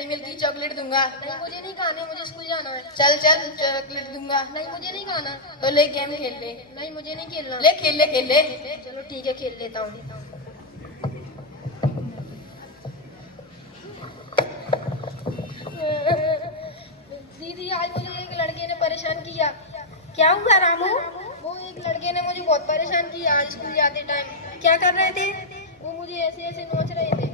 Dairy milk की chocolate दूंगा। नहीं मुझे नहीं खाने, मुझे स्कूल जाना है। चल चल चॉकलेट दूंगा। नहीं मुझे नहीं खाना। तो ले गेम खेल ले। नहीं मुझे नहीं खेलना। ले खेल ले खेल ले। चलो ठीक है खेल लेता हूँ। दीदी आज मुझे एक लड़के ने परेशान किया। क्या हुआ रामू? वो एक लड़के ने मुझे बहुत परेशान किया आज स्कूल जाते टाइम। क्या कर रहे थे? वो मुझे ऐसे ऐसे नोच रहे थे।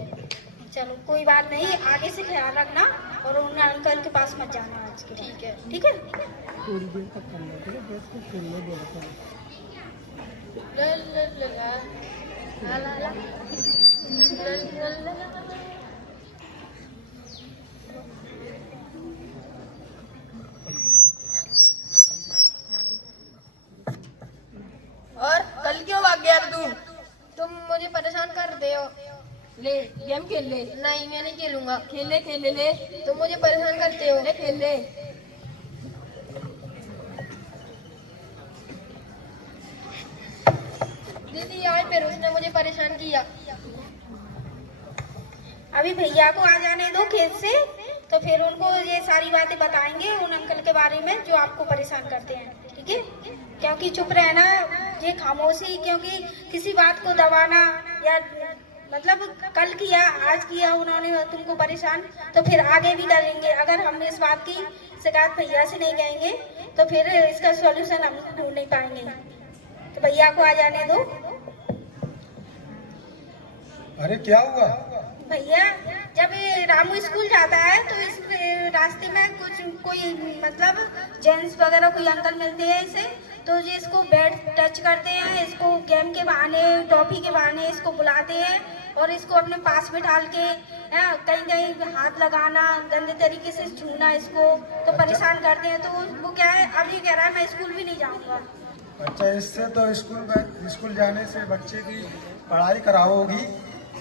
चलो कोई बात नहीं, आगे से ख्याल रखना और उन अंकल के पास मत जाना आज के। ठीक है। ठीक है। थोड़ी देर तक कर लेते हैं, बस को खेलने दो। ला ला ला ला ला ला ला ला ला ला ला। और कल क्यों भाग गया तू? तुम मुझे परेशान कर रहे हो। ले गेम खेल ले। नहीं मैं नहीं खेलूंगा। खेल ले खेल ले ले। तुम मुझे परेशान करते हो। ले खेल ले। दीदी आज फिर उसने मुझे परेशान किया। अभी भैया को आ जाने दो खेत से, तो फिर उनको ये सारी बातें बताएंगे उन अंकल के बारे में जो आपको परेशान करते हैं। ठीक है? क्योंकि चुप रहना, ये खामोशी, क्योंकि किसी बात को दबाना या मतलब कल किया आज किया उन्होंने तुमको परेशान, तो फिर आगे भी करेंगे। अगर हम इस बात की शिकायत भैया से नहीं कहेंगे तो फिर इसका सॉल्यूशन हम ढूंढ नहीं पाएंगे। तो भैया को आ जाने दो। अरे क्या हुआ? भैया जब ये रामू स्कूल जाता है तो इस रास्ते में कुछ कोई मतलब जेंट्स वगैरह कोई अंकल मिलते हैं इसे, तो ये इसको बेड टच करते हैं, इसको गेम के बहाने टॉफी के बहाने इसको बुलाते हैं और इसको अपने पास में डाल के कहीं कहीं हाथ लगाना, गंदे तरीके से छूना इसको, तो परेशान करते हैं। तो वो क्या है, अभी कह रहा है मैं स्कूल भी नहीं जाऊँगा। अच्छा, इससे तो स्कूल जाने से बच्चे की पढ़ाई खराब होगी,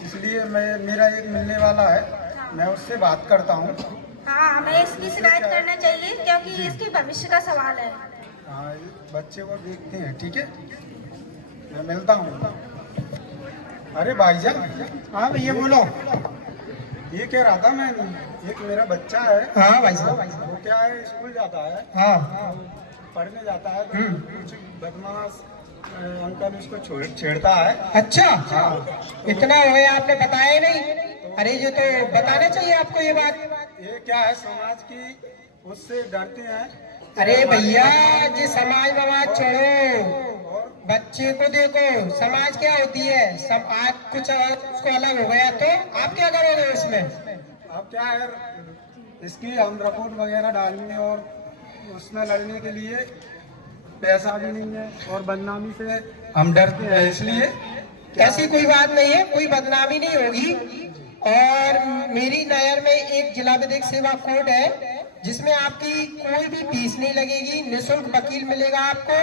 इसलिए मेरा एक मिलने वाला है, मैं उससे बात करता हूँ। हाँ हमें इसकी शिकायत करना चाहिए क्योंकि इसके भविष्य का सवाल है। हाँ, बच्चे को देखते हैं। ठीक है, मैं मिलता हूँ। अरे भाईजान। हाँ भैया बोलो। ये कह रहा था मैं, एक मेरा बच्चा है। हाँ भाई साहब। वो क्या है, स्कूल जाता है। हाँ, पढ़ने जाता है तो कुछ बदमाश अंकल उसको छेड़ता है। अच्छा। हाँ। इतना हो गया आपने बताया ही नहीं। अरे ये तो बताना चाहिए आपको ये बात। ये क्या है, समाज की उससे डरते हैं। अरे भैया जी समाज मवाज छोड़ो, बच्चे को देखो, समाज क्या होती है, सब आज कुछ उसको अलग हो गया तो आप क्या करोगे उसमें? अब क्या है, इसकी हम रिपोर्ट वगैरह डालनी है और उसमें लड़ने के लिए पैसा भी नहीं है और बदनामी से हम डरते हैं, इसलिए ऐसी कोई बात नहीं है, कोई बदनामी नहीं होगी। और मेरी नज़र में एक जिला विधिक सेवा कोड है जिसमें आपकी कोई भी फीस नहीं लगेगी, निःशुल्क वकील मिलेगा आपको।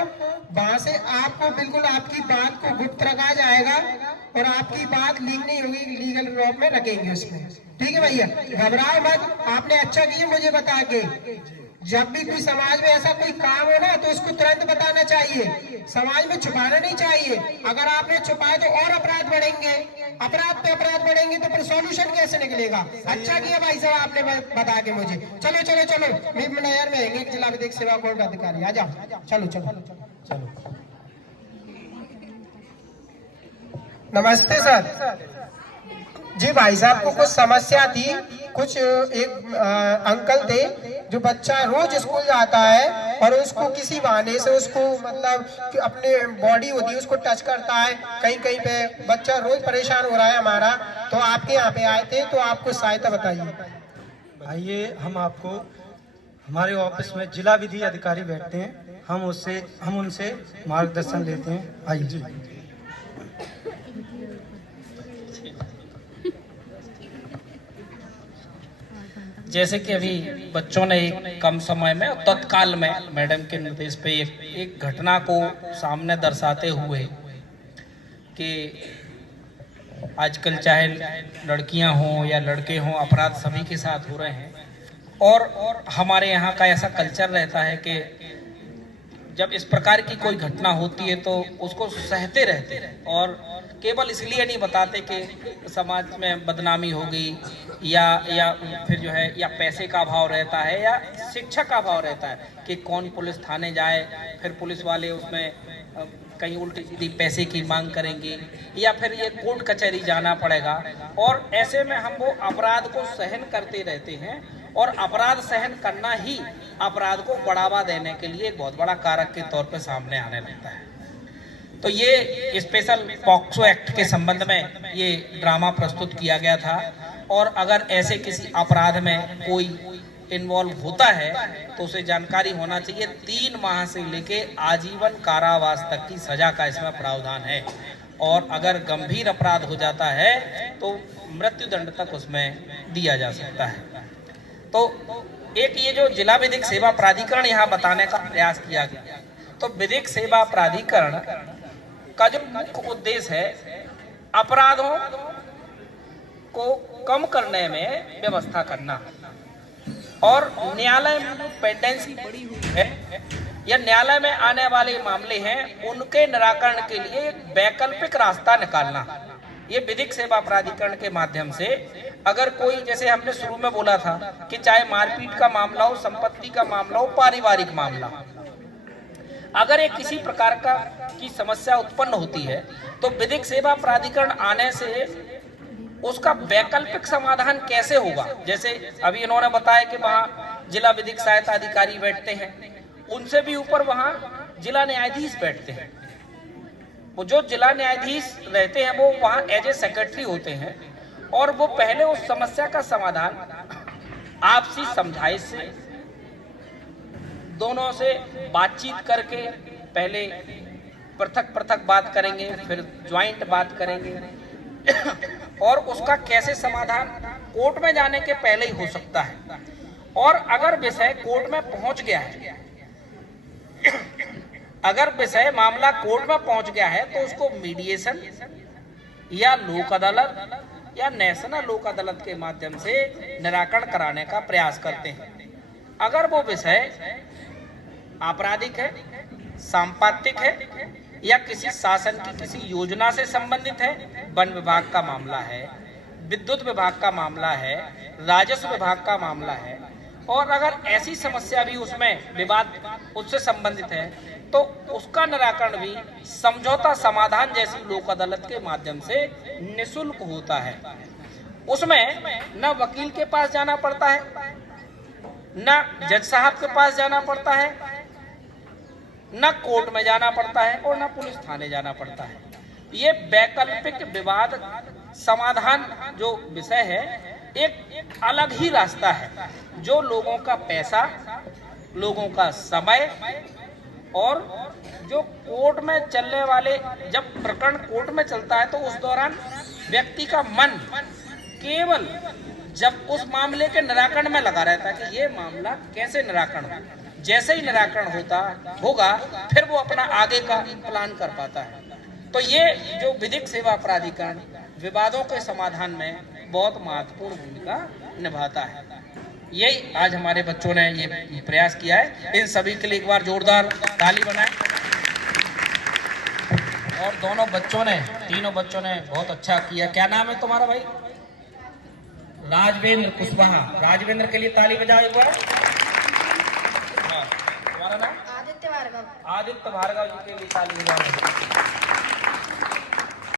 वहां से आपको बिल्कुल आपकी बात को गुप्त रखा जाएगा और आपकी बात लीक नहीं होगी, लीगल रूप में रखेंगे उसमें। ठीक है भैया, घबराओ मत। आपने अच्छा किया मुझे बता के। जब भी कोई समाज में ऐसा कोई काम हो ना तो उसको तुरंत बताना चाहिए, समाज में छुपाना नहीं चाहिए। अगर आपने छुपाया तो और अपराध बढ़ेंगे, अपराध पे अपराध बढ़ेंगे तो फिर सॉल्यूशन कैसे निकलेगा? अच्छा किया भाई साहब आपने बता के मुझे। चलो चलो चलो, मेरे नजर में है जिला विधिक सेवा कोर्ट का अधिकारी, आ जाओ। चलो चलो चलो। नमस्ते सर जी। भाई साहब को कुछ समस्या थी, कुछ एक अंकल थे जो बच्चा रोज स्कूल जाता है और उसको किसी बहाने से उसको मतलब कि अपने बॉडी होती है उसको टच करता है कहीं कहीं पे, बच्चा रोज परेशान हो रहा है हमारा। तो आपके यहाँ पे आए थे तो आपको सहायता बताइए। आइए, हम आपको हमारे ऑफिस में जिला विधि अधिकारी बैठते हैं, हम उनसे मार्गदर्शन लेते हैं। आइए जी। जैसे कि अभी बच्चों ने एक कम समय में तत्काल में मैडम के निर्देश पे एक घटना को सामने दर्शाते हुए कि आजकल चाहे लड़कियां हों या लड़के हों, अपराध सभी के साथ हो रहे हैं। और हमारे यहाँ का ऐसा कल्चर रहता है कि जब इस प्रकार की कोई घटना होती है तो उसको सहते रहते हैं और केवल इसलिए नहीं बताते कि समाज में बदनामी होगी या फिर जो है या पैसे का अभाव रहता है या शिक्षा का अभाव रहता है कि कौन पुलिस थाने जाए, फिर पुलिस वाले उसमें कहीं उल्टी सीधी पैसे की मांग करेंगे या फिर ये कोर्ट कचहरी जाना पड़ेगा। और ऐसे में हम वो अपराध को सहन करते रहते हैं और अपराध सहन करना ही अपराध को बढ़ावा देने के लिए एक बहुत बड़ा कारक के तौर पर सामने आने लगता है। तो ये स्पेशल पॉक्सो एक्ट के संबंध में ये ड्रामा प्रस्तुत किया गया था। और अगर ऐसे किसी अपराध में कोई इन्वॉल्व होता है तो उसे जानकारी होना चाहिए 3 माह से लेके आजीवन कारावास तक की सजा का इसमें प्रावधान है। और अगर गंभीर अपराध हो जाता है तो मृत्यु दंड तक उसमें दिया जा सकता है। तो एक ये जो जिला विधिक सेवा प्राधिकरण यहाँ बताने का प्रयास किया गया, तो विधिक सेवा प्राधिकरण का जो मुख्य उद्देश्य है अपराधों को कम करने में व्यवस्था करना और न्यायालय में जो पेंडेंसी बढ़ी हुई है या न्यायालय में आने वाले मामले हैं उनके निराकरण के लिए एक वैकल्पिक रास्ता निकालना। ये विधिक सेवा प्राधिकरण के माध्यम से अगर कोई, जैसे हमने शुरू में बोला था कि चाहे मारपीट का मामला हो, संपत्ति का मामला हो, पारिवारिक मामला, अगर एक किसी प्रकार की समस्या उत्पन्न होती है तो विधिक सेवा प्राधिकरण आने से उसका वैकल्पिक समाधान कैसे होगा। जैसे अभी इन्होंने बताया कि वहाँ जिला विधिक सहायता अधिकारी बैठते हैं, उनसे भी ऊपर वहाँ जिला न्यायाधीश बैठते हैं। वो जो जिला न्यायाधीश रहते हैं वो वहाँ एज ए सेक्रेटरी होते हैं और वो पहले उस समस्या का समाधान आपसी समझाइश से, दोनों से बातचीत करके, पहले पृथक पृथक बात करेंगे, फिर ज्वाइंट बात करेंगे और उसका कैसे समाधान कोर्ट में जाने के पहले ही हो सकता है। और अगर विषय कोर्ट में पहुंच गया है, अगर विषय मामला कोर्ट में पहुंच गया है तो उसको मीडिएशन या लोक अदालत या नेशनल लोक अदालत के माध्यम से निराकरण कराने का प्रयास करते हैं। अगर वो विषय आपराधिक है, सांपातिक है या किसी शासन की किसी योजना से संबंधित है, वन विभाग का मामला है, विद्युत विभाग का मामला है, राजस्व विभाग का मामला है, और अगर ऐसी समस्या भी उसमें विवाद उससे संबंधित है तो उसका निराकरण भी समझौता समाधान जैसी लोक अदालत के माध्यम से निःशुल्क होता है। उसमें न वकील के पास जाना पड़ता है, न जज साहब के पास जाना पड़ता है, न कोर्ट में जाना पड़ता है और न पुलिस थाने जाना पड़ता है। ये वैकल्पिक विवाद समाधान जो विषय है एक अलग ही रास्ता है जो लोगों का पैसा, लोगों का समय और जो कोर्ट में चलने वाले, जब प्रकरण कोर्ट में चलता है तो उस दौरान व्यक्ति का मन केवल जब उस मामले के निराकरण में लगा रहता है कि ये मामला कैसे निराकरण हो। जैसे ही निराकरण होगा फिर वो अपना आगे का प्लान कर पाता है। तो ये जो विधिक सेवा प्राधिकरण विवादों के समाधान में बहुत महत्वपूर्ण भूमिका निभाता है। यही आज हमारे बच्चों ने ये प्रयास किया है। इन सभी के लिए एक बार जोरदार ताली बनाएं। और दोनों बच्चों ने, तीनों बच्चों ने बहुत अच्छा किया। क्या नाम है तुम्हारा भाई? राजवेंद्र कुशवाहा। राजवेंद्र के लिए ताली बजाओ एक बार। तुम्हारा नाम? आदित्य भार्गव। आदित्य भार्गव जी के लिए ताली बजाओ।